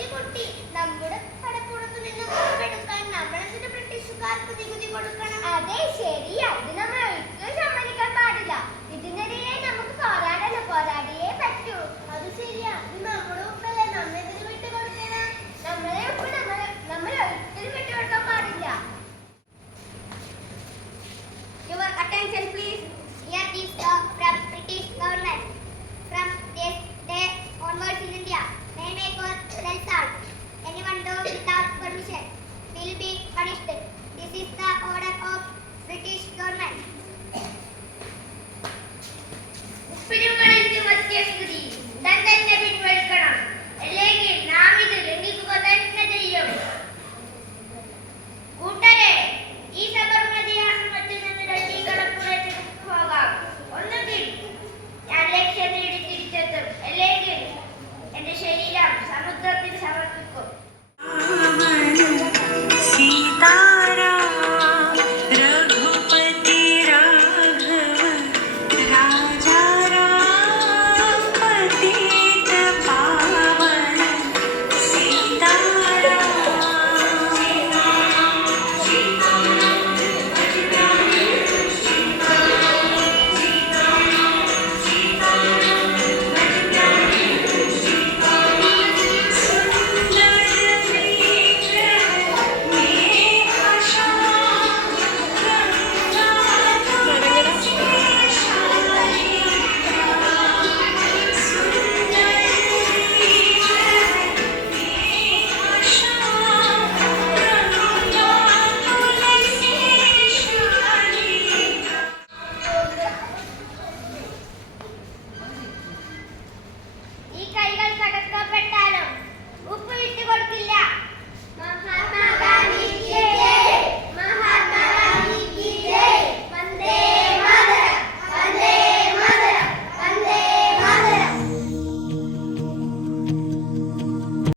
കൊണ്ട് പൊറുതി പൊട്ടി നമ്മുടെ Okay.